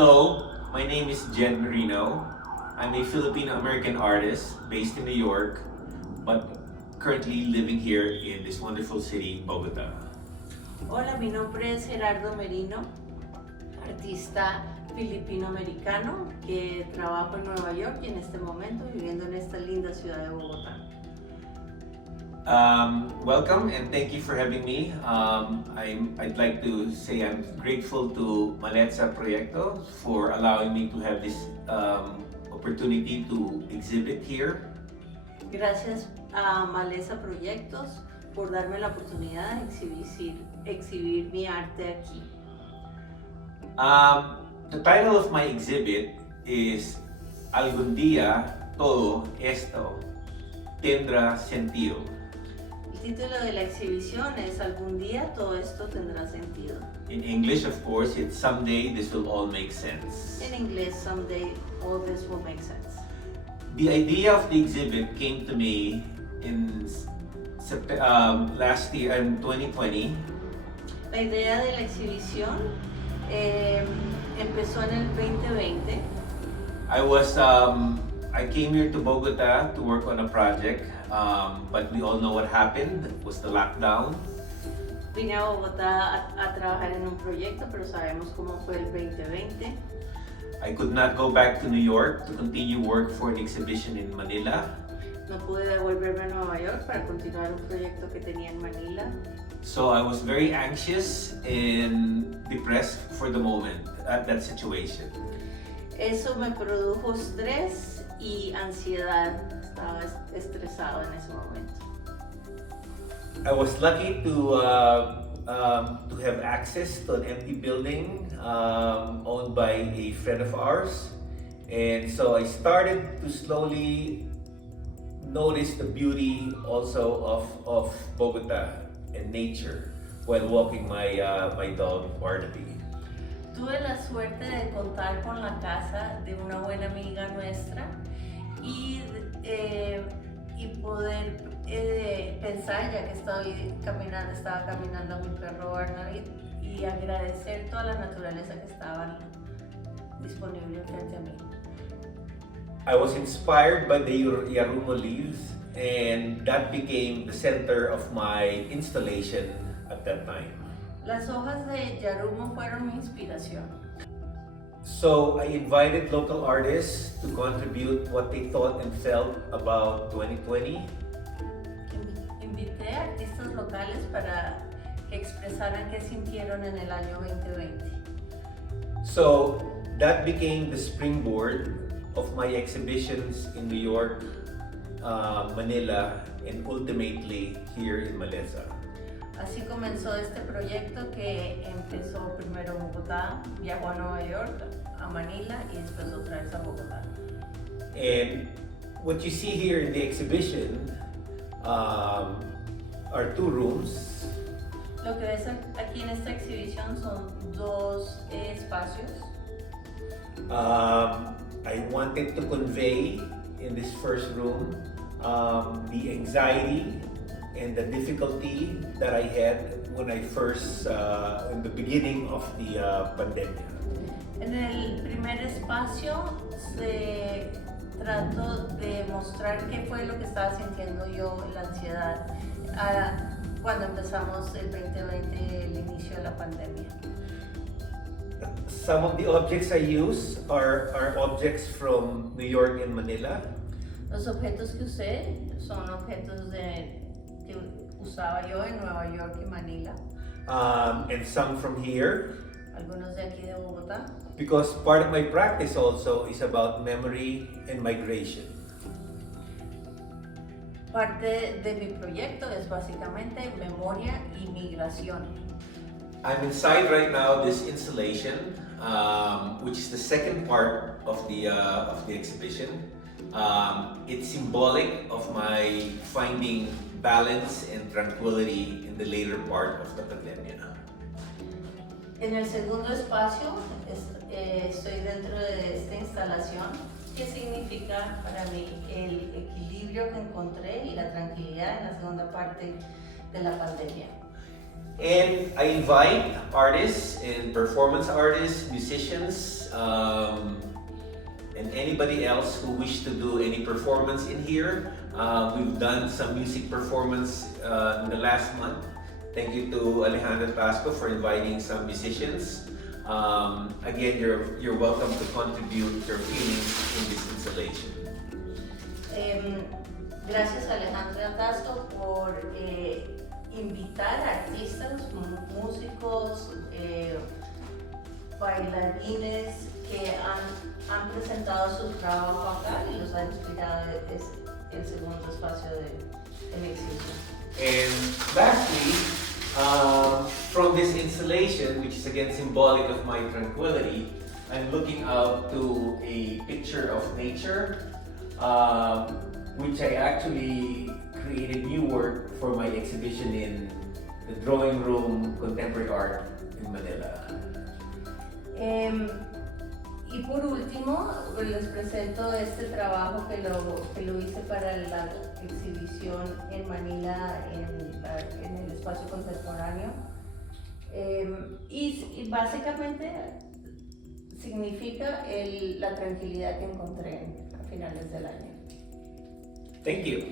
Hello, my name is Ged Merino. I'm a Filipino-American artist based in New York, but currently living here in this wonderful city, Bogotá. Hola, mi nombre es Ged Merino, artista filipino-americano que trabajo en Nueva York y en este momento viviendo en esta linda ciudad de Bogotá. Welcome and thank you for having me. I'd like to say I'm grateful to Maletza Proyecto for allowing me to have this opportunity to exhibit here. Gracias a Maleza Proyectos por darme la oportunidad de exhibir mi arte aquí. The title of my exhibit is Algún, todo, esto, tendrá, sentido. El título de la exhibición es Algún día todo esto tendrá sentido. In English, of course, it's someday this will all make sense. En inglés, someday all this will make sense. The idea of the exhibit came to me in last year, in 2020. La idea de la exhibición empezó en el 2020. I came here to Bogotá to work on a project, but we all know what happened. It was the lockdown. Vine a Bogotá a trabajar en un proyecto, pero sabemos cómo fue el 2020. I could not go back to New York to continue work for an exhibition in Manila. No pude devolverme a Nueva York para continuar un proyecto que tenía en Manila. So I was very anxious and depressed for the moment at that situation. Eso me produjo estrés y ansiedad. Estaba estresado en ese momento. I was lucky to have access to an empty building owned by a friend of ours, and so I started to slowly notice the beauty also of Bogotá and nature while walking my dog Barnaby. Tuve la suerte de contar con la casa de una buena amiga nuestra y poder pensar, ya que estaba caminando a mi perro Barnaby, y agradecer toda la naturaleza que estaba disponible frente a mí. I was inspired by the yarumo leaves, and that became the center of my installation at that time. Las hojas de yarumo fueron mi inspiración. So I invited local artists to contribute what they thought and felt about 2020. Invité a artistas locales para que expresaran qué sintieron en el año 2020. So that became the springboard of my exhibitions in New York, Manila, and ultimately here in Maleza. Así comenzó este proyecto que empezó primero en Bogotá, viajó a Nueva York, a Manila y después otra vez a Bogotá. And what you see here in the exhibition are two rooms. Lo que ves aquí en esta exhibición son dos espacios. I wanted to convey in this first room the anxiety and the difficulty that I had when I first, in the beginning of the pandemia. En el primer espacio se trató de mostrar qué fue lo que estaba sintiendo yo, la ansiedad, cuando empezamos el 2020, el inicio de la pandemia. Some of the objects I use are objects from New York and Manila. Los objetos que usé son objetos que usaba yo en Nueva York y Manila. And some from here. Algunos de aquí de Bogotá. Because part of my practice also is about memory and migration. Parte de mi proyecto es básicamente memoria y migración. I'm inside right now this installation, which is the second part of the exhibition. It's symbolic of my finding balance and tranquility in the later part of the pandemia. En el segundo espacio estoy dentro de esta instalación, que significa para mí el equilibrio que encontré y la tranquilidad en la segunda parte de la pandemia. And I invite artists and performance artists, musicians, and anybody else who wish to do any performance in here. We've done some music performance in the last month. Thank you to Alejandro Tasco for inviting some musicians. Again, you're welcome to contribute your feelings in this installation. Gracias a Alejandro Tasco por invitar a artistas, músicos, bailarines que han presentado su trabajo acá y los ha inspirado el segundo espacio de exhibición. And lastly, from this installation, which is again symbolic of my tranquility, I'm looking out to a picture of nature, which I actually created new work for my exhibition in the Drawing Room Contemporary Art in Manila. Y por último, les presento este trabajo que lo hice para la exhibición en Manila en el espacio contemporáneo. Y básicamente significa la tranquilidad que encontré a finales del año. Thank you.